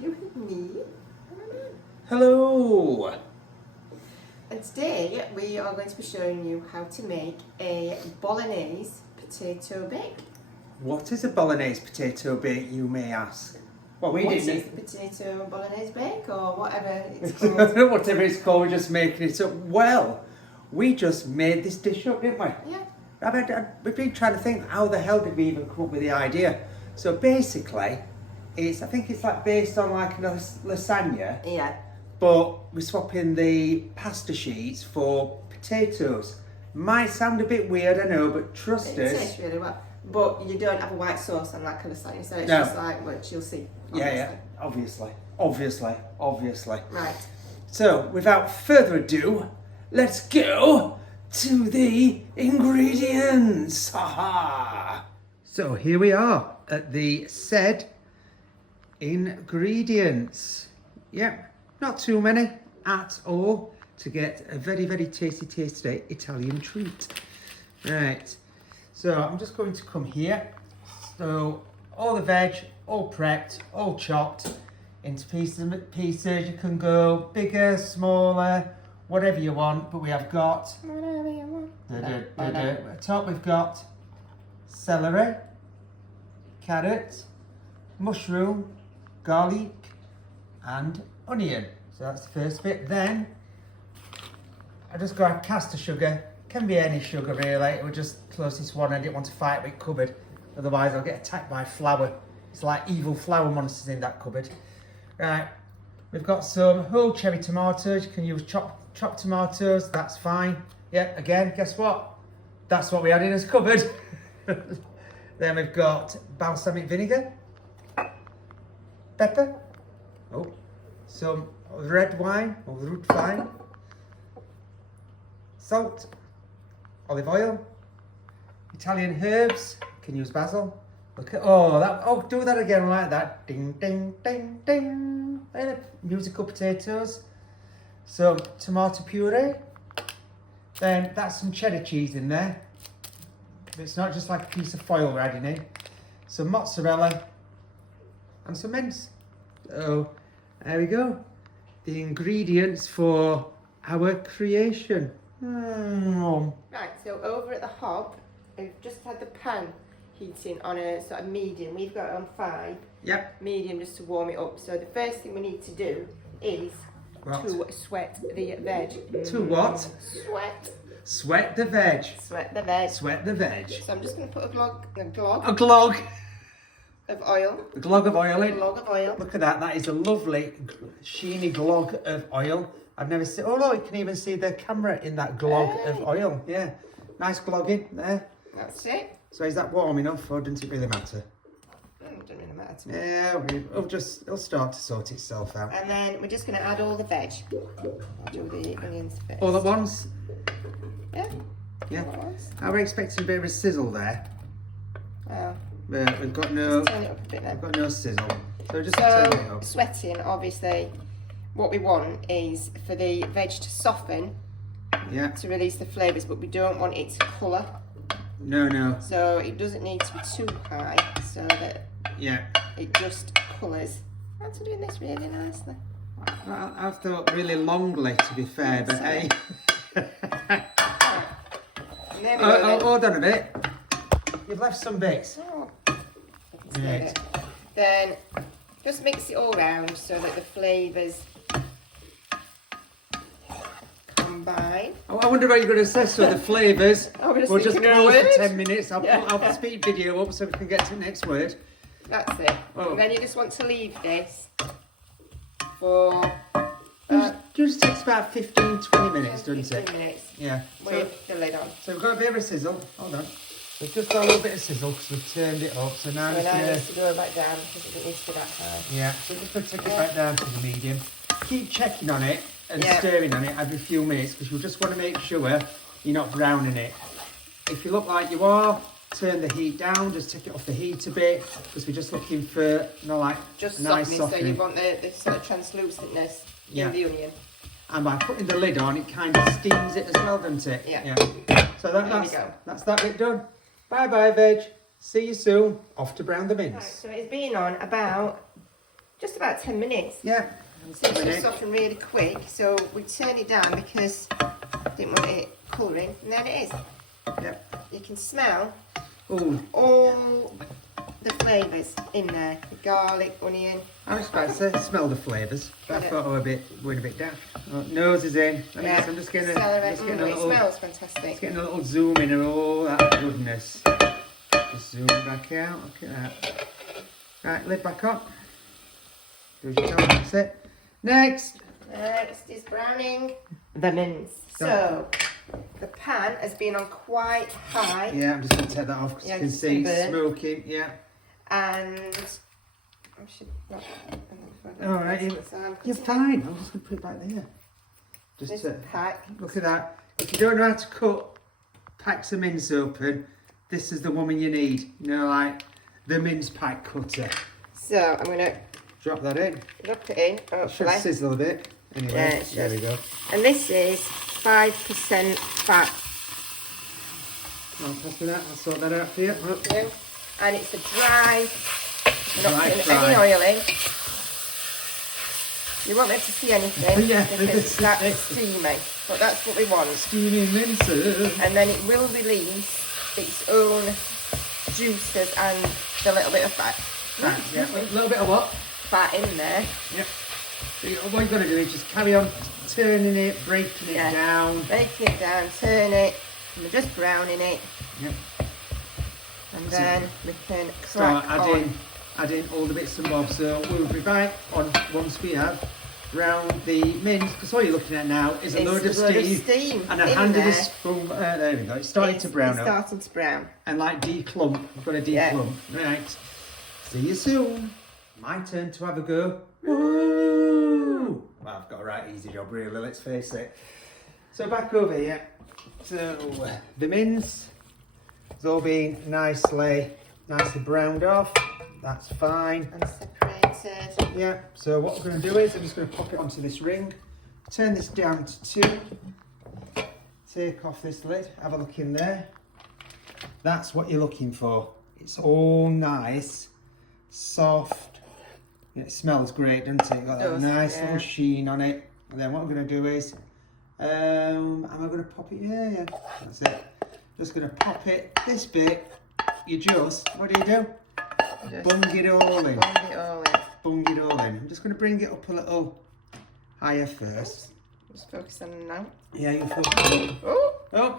you with me. Hello! And today we are going to be showing you how to make a Bolognese potato bake. What is a Bolognese potato bake, you may ask? Well, we What didn't. is the potato Bolognese bake, or whatever it's called? Whatever it's called, we're just making it up. Well, we just made this dish up, didn't we? Yeah. We've been trying to think, how the hell did we even come up with the idea? So basically, I think it's like based on like a lasagna. Yeah. But we're swapping the pasta sheets for potatoes. Might sound a bit weird, I know, but trust us. It tastes really well. But you don't have a white sauce on that kind of lasagna, so it's No. just like, which you'll see. Yeah, obviously. Right. So, without further ado, let's go to the ingredients. Haha. So here we are at the said ingredients. Yep, not too many at all to get a very, very tasty Italian treat. Right. So I'm just going to come here. So all the veg, all prepped, all chopped into pieces. You can go bigger, smaller, whatever you want. But we have got, Whatever you want. at the top we've got celery, carrot, mushroom, garlic and onion. So that's the first bit. Then I just got caster sugar. Can be any sugar really. It was just closest one. I didn't want to fight with cupboard. Otherwise I'll get attacked by flour. It's like evil flour monsters in that cupboard. Right. We've got some whole cherry tomatoes. You can use chopped tomatoes. That's fine. Yeah, again, guess what? That's what we had in this cupboard. Then we've got balsamic vinegar. Pepper. Oh. Some red wine or root wine. Salt. Olive oil, Italian herbs, you can use basil. Look at, do that again like that. Ding, ding, ding, ding. And musical potatoes. Some tomato puree. Then that's some cheddar cheese in there. It's not just like a piece of foil we're adding in. Some mozzarella and some mince. So there we go. The ingredients for our creation. Right, so over at the hob, we've just had the pan heating on a sort of medium. We've got it on 5. Yep. Medium, just to warm it up. So the first thing we need to do is to sweat the veg. To what? Sweat. Sweat the veg. Sweat the veg. Sweat the veg. So I'm just going to put a glog A glog. of oil. A glog of oil in. A glog of oil. Look at that. That is a lovely, sheeny glog of oil. I've never seen. Oh no, you can even see the camera in that glog of oil. Yeah, nice glogging there. That's it. So is that warm enough, or doesn't it really matter? It doesn't really matter to me. Yeah, it'll start to sort itself out. And then we're just going to add all the veg. I'll do the onions first. All at once. Yeah. Yeah. All at once. I was expecting a bit of a sizzle there, Oh. but we've got no. Just turn it up a bit then. We've got no sizzle. So just turn it up. Sweating, obviously, what we want is for the veg to soften, Yeah. to release the flavours, but we don't want it to colour. No. So it doesn't need to be too high, so that Yeah. it just colours. I'm doing this really nicely. I thought really longly, to be fair, but hey. And there we go then. Hold on a bit. You've left some bits. Oh, Right. Then just mix it all round so that the flavours combine. I wonder what you're going to say. So the flavours. We'll just thinking of pause words. for 10 minutes. I'll Yeah. put the speed video up so we can get to the next word. That's it. Oh. And then you just want to leave this for Just takes about 15-20 minutes, doesn't 15 it? minutes Yeah. So, with the lid on. we've got a bit of a sizzle. Hold on. We've just got a little bit of sizzle because we've turned it up. So now So now it it's needs to go back down because it doesn't need to be that high. yeah. So just going to take it back down to the medium. Keep checking on it and Yeah. stirring on it every few minutes because you just want to make sure you're not browning it. If you look like you are, turn the heat down. Just take it off the heat a bit because we're just looking for like Just nice softening, so you want the sort of translucentness in the onion. And by putting the lid on, it kind of steams it as well, doesn't it? Yeah. So There we go. that's that bit done. Bye bye, veg. See you soon. Off to brown the mince. Right, so it's been on about just about 10 minutes. Yeah. So it's going to soften really quick. So we turn it down because I didn't want it colouring. And then it is. Yep. You can smell Ooh. all the flavours in there. The garlic, onion. I was about to say, smell the flavours. But I thought I was going a bit daft. Oh, nose is in. Yeah. I'm just getting Celery. a little... It smells fantastic. Just getting a little zoom in of all that goodness. Just zoom back out. Look at that. Right, lid back on. Do as you know, that's it. Next is browning the mince. So the pan has been on quite high. Yeah, I'm just going to take that off because you can see it's smoking. Yeah. And I should not. Alright, you're fine. I'm just going to put it back there. Just to pack. Look at that. If you don't know how to cut packs of mince open, this is the woman you need. You know, like the mince pack cutter. So I'm going to drop that in. Drop it in. Hopefully. It should sizzle a bit. Anyway, there we go. And this is 5% fat. I'll pass me that. I'll sort that out for you. And it's a dry. We're not putting dry. any oil in. You won't be able to see anything Yeah, because that's steamy. But that's what we want. Steamy minces. And then it will release its own juices and the little bit of fat. Yeah, a little bit of what? Fat in there. Yep. So what you've got to do is just carry on turning it, breaking it down. Breaking it down, turn it, and we're just browning it. Yep. And then we can start adding all the bits and bobs. So we'll be back on once we have browned the mince, because all you're looking at now is a load of steam and a hand of this spoon. There we go. It's starting to brown. It's starting to brown. And like declump. We've got a declump. Yeah. Right. See you soon. My turn to have a go. Woo! Well, I've got a right easy job, really, let's face it. So back over here. So the mince has all been nicely browned off. That's fine. And separated. Yeah. So what we're going to do is I'm just going to pop it onto this ring. Turn this down to 2. Take off this lid. Have a look in there. That's what you're looking for. It's all nice, soft. It smells great, doesn't it? Got that nice little sheen on it. And then what I'm going to do is, am I going to pop it? Yeah, that's it. Just going to pop it, this bit, what do you do? Bung it all in. Bung it all in. Bung it all in. I'm just going to bring it up a little higher first. Just focus on it now. Yeah, you focus. Oh!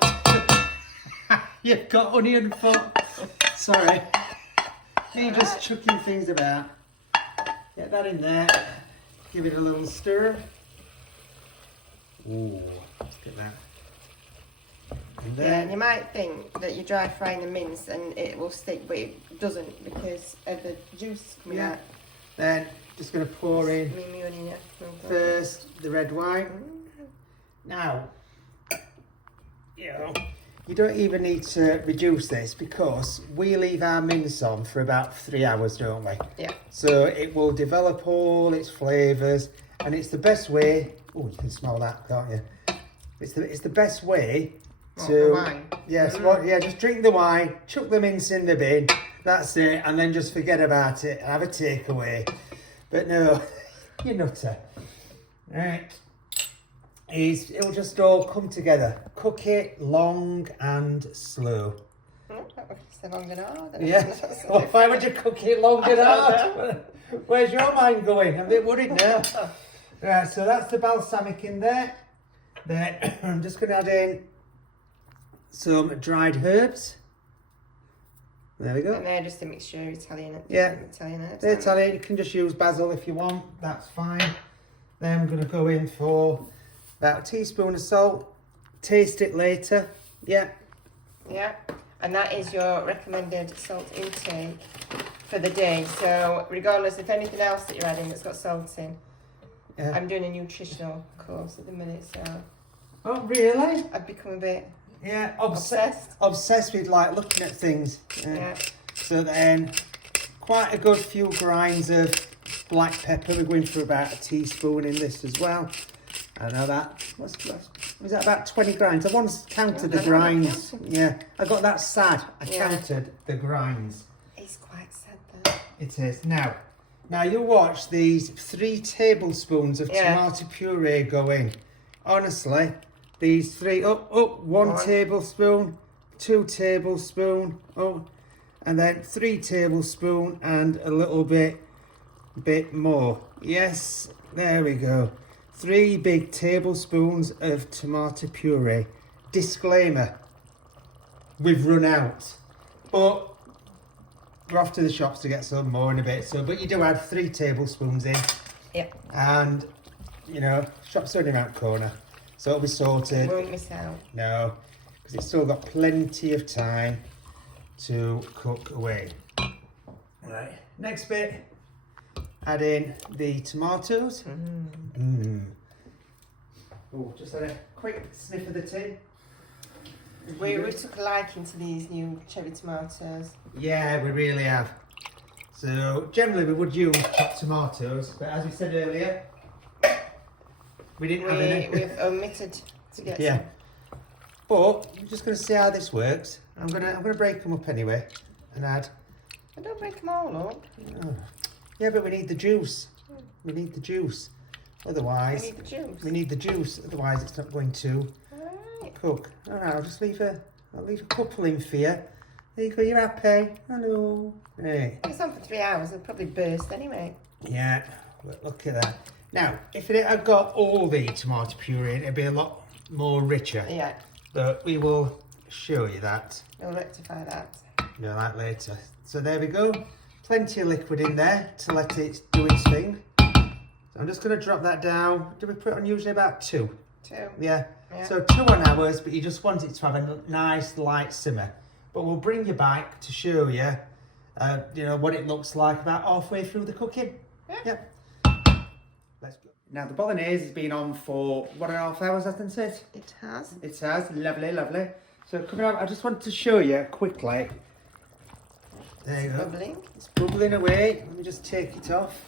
You've got onion foot. Sorry. You're just chucking things about. Get that in there. Give it a little stir. Ooh, let's get that. And then, yeah, you might think that you dry frying the mince and it will stick, but it doesn't because of the juice coming out. Then just going to pour in first the red wine. Now, you don't even need to reduce this because we leave our mince on for about 3 hours, don't we? Yeah. So it will develop all its flavours, and it's the best way. Oh, you can smell that, can't you? It's the best way to. The wine. Yes. Just drink the wine, chuck the mince in the bin. That's it, and then just forget about it and have a takeaway. But no, you nutter. Right. It'll just all come together. Cook it long and slow. Long and hard. Yeah. Well, why would you cook it long and hard? Where's your mind going? I'm a bit worried now. Right, so that's the balsamic in there. Then I'm just going to add in some dried herbs. There we go. And they're just a mixture of Italian herbs. They're Italian. You can just use basil if you want. That's fine. Then we're going to go in for about a teaspoon of salt. Taste it later. Yeah. Yeah. And that is your recommended salt intake for the day. So regardless if anything else that you're adding that's got salt in. Yeah. I'm doing a nutritional course at the minute, so. Oh, really? I've become a bit obsessed. Obsessed with like looking at things. Yeah. So then, quite a good few grinds of black pepper. We're going for about a teaspoon in this as well. I know that. Was that about 20 grinds? I once counted the grinds. Yeah, I got that sad. I counted the grinds. It's quite sad though. It is. Now, Now you watch these 3 tablespoons of Yeah. tomato puree go in. Honestly, these 3, one tablespoon, 2 tablespoon, and then 3 tablespoon and a little bit more. Yes, there we go. 3 big tablespoons of tomato puree. Disclaimer, we've run out, but we're off to the shops to get some more in a bit. So, but you do add 3 tablespoons in. Yep. And, you know, shops are only around the corner, so it'll be sorted. Won't miss out. No, because it's still got plenty of time to cook away. Right, next bit, add in the tomatoes. Oh, just had a quick sniff of the tin. We took a liking to these new cherry tomatoes. Yeah, we really have. So generally we would use chopped tomatoes, but as we said earlier, we didn't have any. We've omitted to get Yeah. some. But I'm just going to see how this works. I'm gonna break them up anyway, and add. I don't break them all up. Oh. Yeah, but we need the juice. We need the juice. Otherwise, We need the juice. we need the juice. Otherwise, it's not going to Alright. cook. All right, I'll leave a couple in for you. There you go. You're happy. Hello. Right. It's on for 3 hours. They'll probably burst anyway. Yeah. Well, look at that. Now, if it had got all the tomato puree, it'd be a lot more richer. Yeah. But we will show you that. We'll rectify that. Do that later. So there we go. Plenty of liquid in there to let it do its thing. So I'm just going to drop that down. Do we put it on usually about 2? 2. Yeah. Yeah. So 2 on ours, but you just want it to have a nice light simmer. But we'll bring you back to show you, you know, what it looks like about halfway through the cooking. Yeah. Let's go. Now the bolognese has been on for 1.5 hours, hasn't it? It has. It has. Lovely, lovely. So coming up, I just want to show you quickly. There you go. Bubbling. It's bubbling away. Let me just take it off.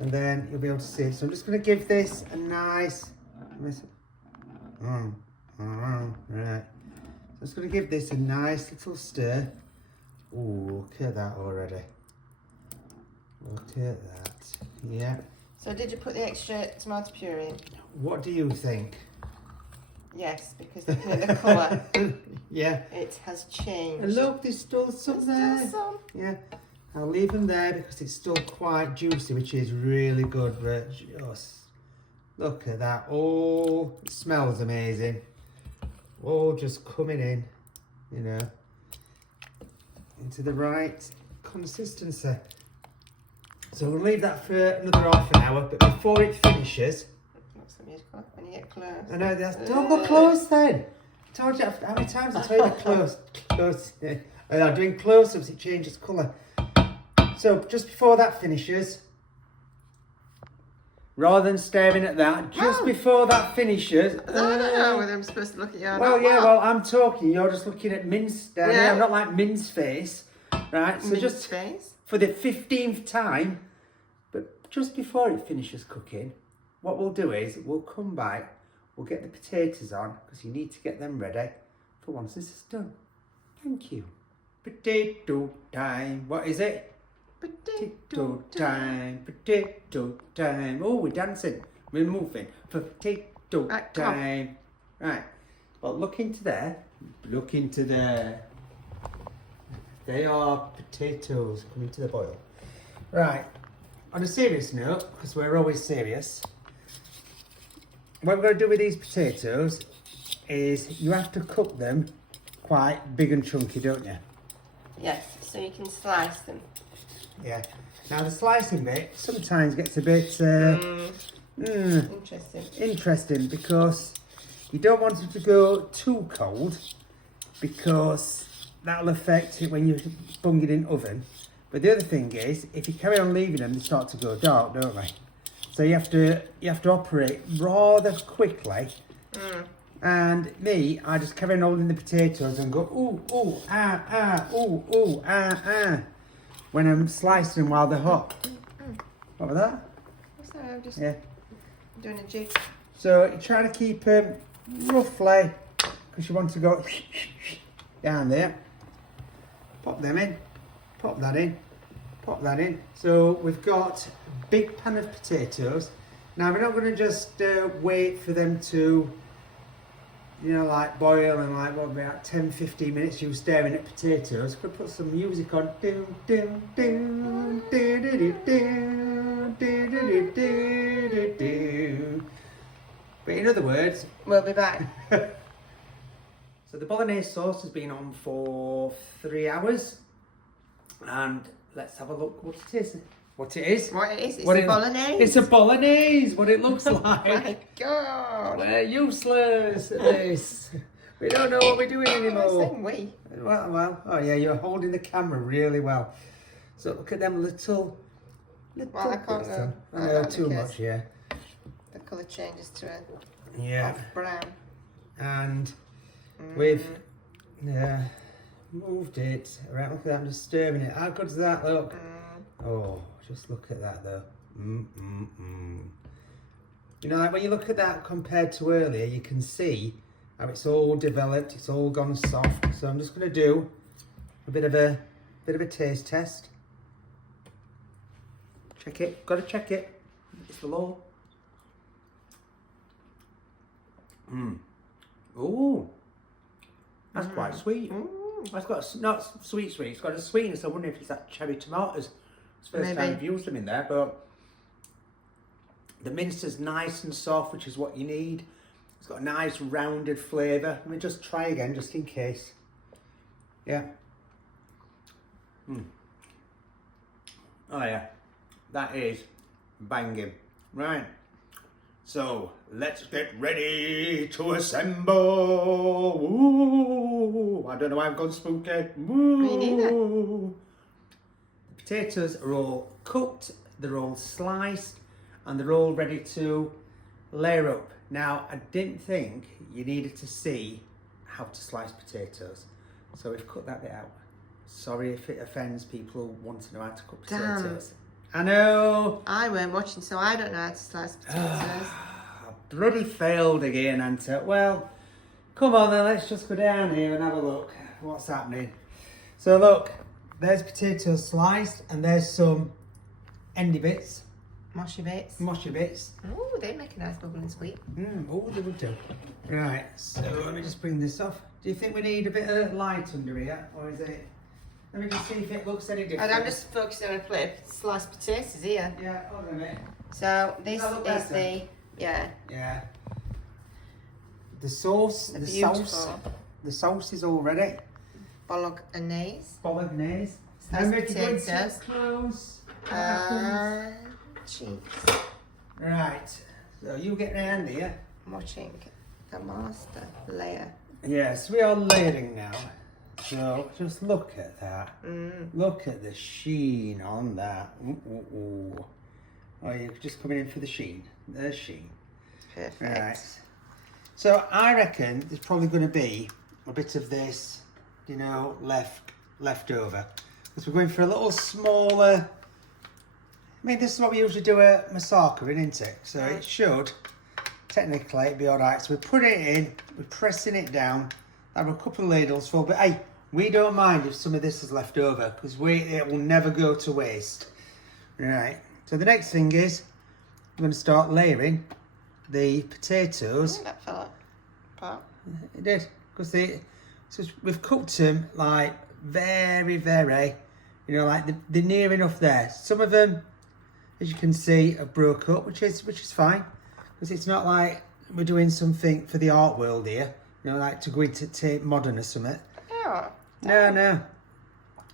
And then you'll be able to see it. So I'm just going to give this a nice... Right. So I'm just going to give this a nice little stir. Ooh, look at that already. Look at that. Yeah. So did you put the extra tomato puree in? What do you think? Yes, because looking at the colour, Yeah. it has changed. And look, there's still some there. There's still some. Yeah. I'll leave them there because it's still quite juicy, which is really good. But just look at that. Oh, it smells amazing. All just coming in, you know, into the right consistency. So we'll leave that for another half an hour. But before it finishes, What's the music called? When you get close. I know that's don't go close then. I told you how many times I told you close. Close. I'm doing close-ups, it changes colour. So just before that finishes, rather than staring at that, just before that finishes. I don't know whether I'm supposed to look at you or Well, not. yeah, well, I'm talking. You're just looking at Minced down here. Yeah. I'm not like Minced face, right? So Minced just face. for the 15th time, but just before it finishes cooking, what we'll do is we'll come back, we'll get the potatoes on because you need to get them ready for once this is done. Thank you. Potato time. What is it? Potato time. Potato time. Oh, we're dancing. We're moving. Potato Right, come on. time. Right. Well, look into there. Look into there. They are potatoes coming to the boil. Right. On a serious note, because we're always serious, what we're going to do with these potatoes is you have to cook them quite big and chunky, don't you? Yes, so you can slice them. Yeah. Now the slicing bit sometimes gets a bit Interesting. interesting because you don't want it to go too cold because that'll affect it when you bung it in oven. But the other thing is, if you carry on leaving them, they start to go dark, don't they? So you have to operate rather quickly. And me, I just carry on holding the potatoes and go ooh ooh ah ah ooh ooh ah ah when I'm slicing them while they're hot. What was that? What's that? I'm just Yeah. doing a jig. So you try to keep them roughly, because you want to go down there. Pop them in. Pop that in. pop that in. So we've got a big pan of potatoes. Now we're not going to just wait for them to, you know, like boil and like what about 10-15 minutes you staring at potatoes. Could put some music on. Doom, doom, doom, do, do, do, do, do, do, do, do, do. But in other words, We'll be back. so the bolognese sauce has been on for 3 hours, and let's have a look what it is. What it is? What it is? It's What a bolognese. It's a bolognese. What it looks Oh like. my God. We're useless at this. We don't know what we're doing I'm anymore. saying we. Well, oh yeah, you're holding the camera really well. So look at them little Well, I can't bits go. on. I know too because much, yeah. The colour changes to a Yeah. off brown. And we've moved it around. Look at that, I'm just stirring it. How good does that look? Oh, just look at that though. You know, like when you look at that compared to earlier, you can see how it's all developed, it's all gone soft. So I'm just going to do a bit of a taste test. Check it, got to check it. It's the law. Oh, that's quite sweet. It's got not sweet. It's got a sweetness. I wonder if it's that cherry tomatoes. It's the first time I've used them in there, but the mince is nice and soft, which is what you need. It's got a nice rounded flavour. Let me just try again, just in case. Yeah. Oh yeah, that is banging. Right. So let's get ready to assemble. Ooh, I don't know why I've gone spooky. Ooh. Me neither. The potatoes are all cooked, they're all sliced, and they're all ready to layer up. Now, I didn't think you needed to see how to slice potatoes, so we've cut that bit out. Sorry if it offends people who want to know how to cook potatoes. I know. I weren't watching, so I don't know how to slice potatoes. Bloody failed again, Anta. Well, come on then, let's just go down here and have a look what's happening. So look, there's potatoes sliced, and there's some endy bits. Mushy bits. Mushy bits. Oh, they make a nice bubbling sweet. Oh, they would do. Right, so let me just bring this off. Do you think we need a bit of light under here, or is it? Let me just see if it looks any different. And I'm just focusing on a plate of sliced potatoes here. Yeah, hold on a minute. So this Does that look is better? Yeah. The sauce, the sauce is all ready. Bolognese. Bolognese. Sliced Remember to go potatoes. too close. Cheese. Right. So you get round here. Watching the master layer. Yes, we are layering now. So just look at that. Look at the sheen on that. Ooh. Oh, you're just coming in for the sheen. There's sheen. Perfect. Right. So I reckon there's probably going to be a bit of this, you know, left over. Because we're going for a little smaller. I mean, this is what we usually do a moussaka in, isn't it? So it should technically be all right. So we put it in, we're pressing it down. Have a couple of ladles full, but hey, we don't mind if some of this is left over because it will never go to waste. Right. So the next thing is we're going to start layering the potatoes. Oh, that fell apart. It did, because so we've cooked them like very, you know, like they're near enough there. Some of them, as you can see, have broke up, which is fine, because it's not like we're doing something for the art world here, you know, like to go into Tate Modern or something. Oh. No.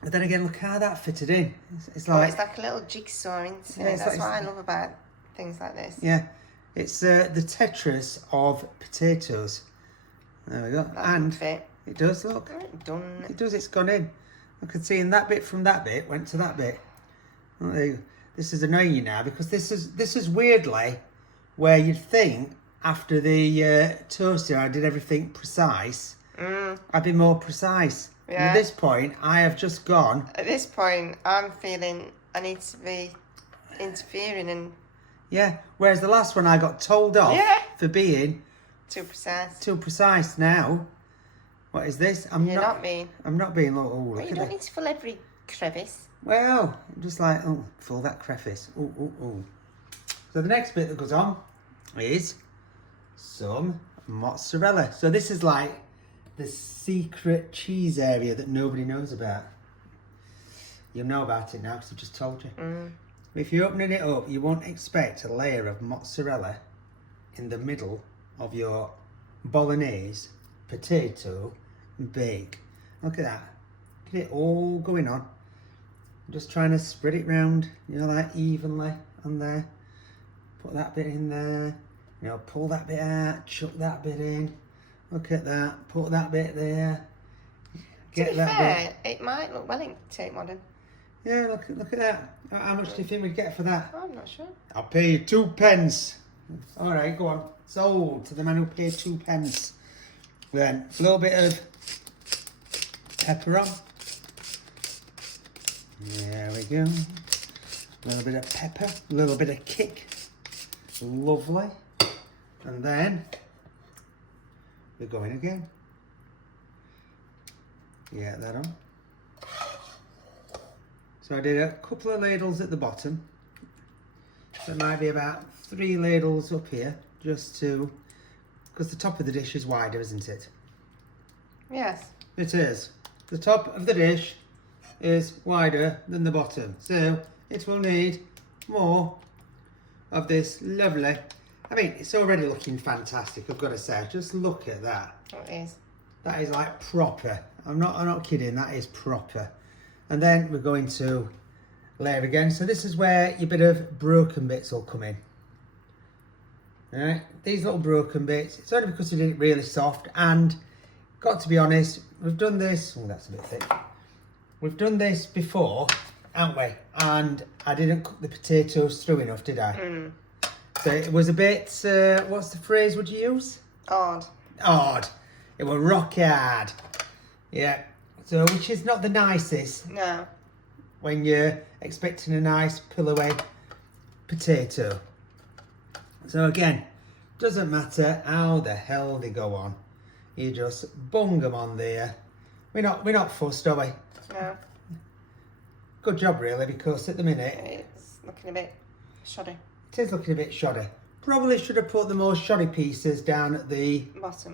But then again, look how that fitted in. It's like it's like a little jigsaw, isn't it? Yeah, That's what I love about things like this. yeah, it's the Tetris of potatoes. There we go, That and fit. it does look. Done. It does. It's gone in. I could see in that bit from that bit went to that bit. Oh, there you go. This is annoying you now because this is weirdly where you'd think after the toaster I did everything precise. I'd be more precise. Yeah. And at this point, I have just gone. At this point, I'm feeling I need to be interfering and Yeah. Whereas the last one I got told off for being too precise. too precise. Now, what is this? I'm You're not being. I'm not being. Oh, But look you at don't that. need to fill every crevice. Well, just like, oh, fill that crevice. Oh, oh, oh. So the next bit that goes on is some mozzarella. So this is like the secret cheese area that nobody knows about. You'll know about it now because I've just told you. If you're opening it up, you won't expect a layer of mozzarella in the middle of your Bolognaise potato bake. Look at that. Look at it all going on. I'm just trying to spread it round, you know, like evenly on there. Put that bit in there. You know, pull that bit out, chuck that bit in. Look at that. Put that bit there. To be fair, it might look well in tape modern. Yeah, look at that. How much do you think we'd get for that? Oh, I'm not sure. I'll pay you 2 pence. All right, go on. Sold to the man who paid 2 pence. Then a little bit of pepper on. There we go. A little bit of pepper, a little bit of kick. Lovely. And then we're going again. Yeah, that on. So I did a couple of ladles at the bottom. So it might be about 3 ladles up here, just to, because the top of the dish is wider, isn't it? Yes. It is. The top of the dish is wider than the bottom. So it will need more of this lovely, I mean, it's already looking fantastic, I've got to say. Just look at that. It is. That is like proper. I'm not kidding, that is proper. And then we're going to layer again. So this is where your bit of broken bits will come in. All right, these little broken bits, it's only because you did it really soft, and got to be honest, we've done this, oh that's a bit thick. We've done this before, haven't we? And I didn't cook the potatoes through enough, did I? So it was a bit, what's the phrase would you use? Odd. Odd. It was rock hard. Yeah. So, which is not the nicest. No. When you're expecting a nice pull-away potato. So again, doesn't matter how the hell they go on. You just bung them on there. We're not fussed, are we? No. Good job, really, because at the minute It's looking a bit shoddy. it is looking a bit shoddy. Probably should have put the more shoddy pieces down at the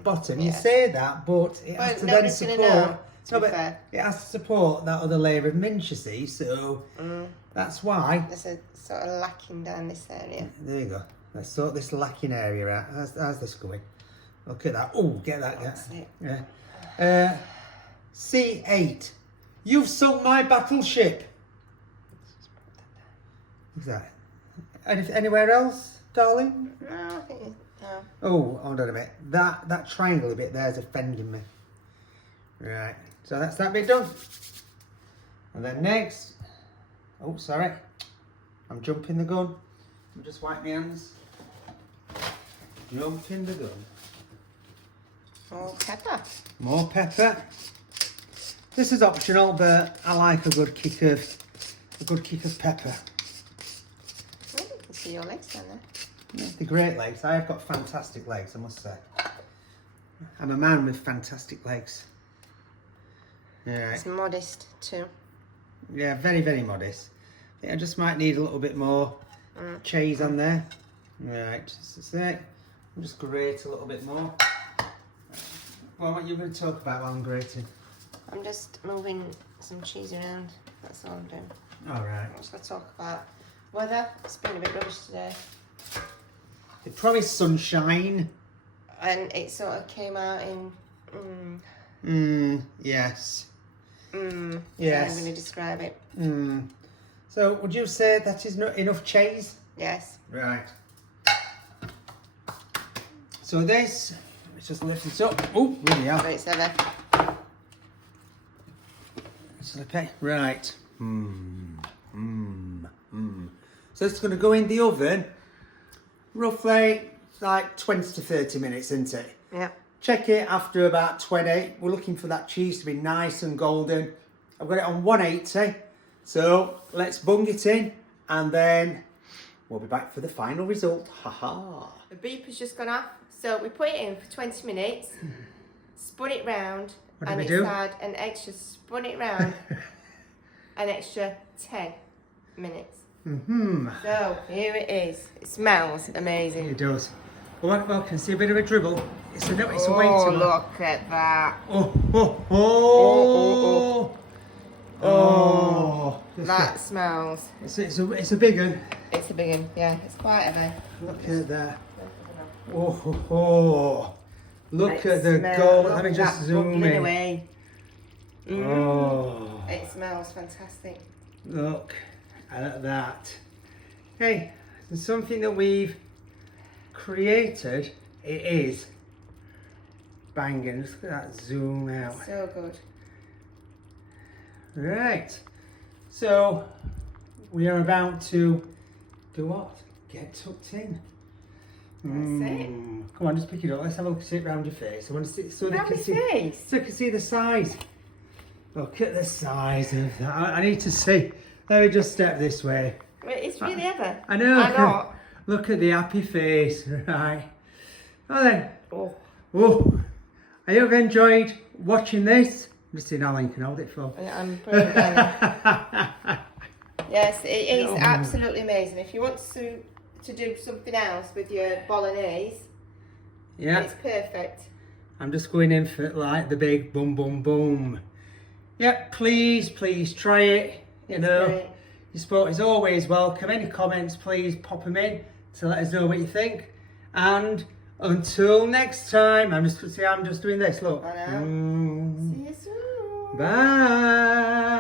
bottom. You Yes. say that, but it has to then nobody's gonna know, support. to be fair. It has to support that other layer of mince, you see. So that's why. There's a sort of lacking down this area. There you go. Let's sort this lacking area out. How's this going? Look at that. Oh, get that. That's it. Yeah. C8. You've sunk my battleship. What's that? Anywhere else, darling? No, I think no. Oh, hold on a minute. That triangle bit there is offending me. Right. So that's that bit done. And then next. Oh, sorry. I'm jumping the gun. Let me just wipe my hands. Jumping the gun. More pepper. More pepper. This is optional, but I like a good kick of pepper. Oh, you can see your legs down there. Yeah, they're great legs. I have got fantastic legs, I must say. I'm a man with fantastic legs. Yeah. It's modest too. Yeah, very, very modest. I think I just might need a little bit more cheese on there. Right, just a sec. I'll just grate a little bit more. Well, what are you going to talk about while I'm grating? I'm just moving some cheese around. That's all I'm doing. All right. I'm just going to talk about weather. It's been a bit rubbish today. They promised sunshine. And it sort of came out in... Yes. Yes. Yes. I'm going to describe it. So, would you say that is not enough cheese? Yes. Right. So this, let's just lift this up. Oh, really are. Great ever. Okay. Right. So it's going to go in the oven roughly like 20 to 30 minutes, isn't it? Yeah. Check it after about 20. We're looking for that cheese to be nice and golden. I've got it on 180. So let's bung it in and then we'll be back for the final result. Ha-ha. The beep has just gone off. So we put it in for 20 minutes, spun it round, What did and we it's do? had an extra spun it round. an extra 10 minutes. Mm-hmm. So here it is. It smells amazing. It does. Well, can see a bit of a dribble. It's a way Oh, to look at that. Oh. That smells. It's a big one. It's a big one, yeah. It's quite heavy. Look at that. Oh. Look at the smells- gold. look Let me at just that zoom bubbling in. away. Oh. It smells fantastic. Look at that. Hey, it's something that we've created. It is banging. Look at that zoom out. So good. Right. So we are about to do what? Get tucked in. That's it. Come on, just pick it up. Let's have a look at it round your face. I want to see so they Round can my see. face? So they can see the size. Look at the size of that. I need to see. Let me just step this way. Well, it's really heavy. I know. I know. Look at the happy face. Right. Well then. Oh. Oh. I hope you enjoyed watching this. Just see how long you can hold it for. I'm pretty bad. Yes, it is absolutely amazing. If you want to do something else with your Bolognaise, Yeah. it's perfect. I'm just going in for like the big boom, boom, boom. Yeah, please try it. You know, Great. your support is always welcome. Any comments, please pop them in to let us know what you think. And until next time, I'm just doing this. Look. I know. See you soon. Bye.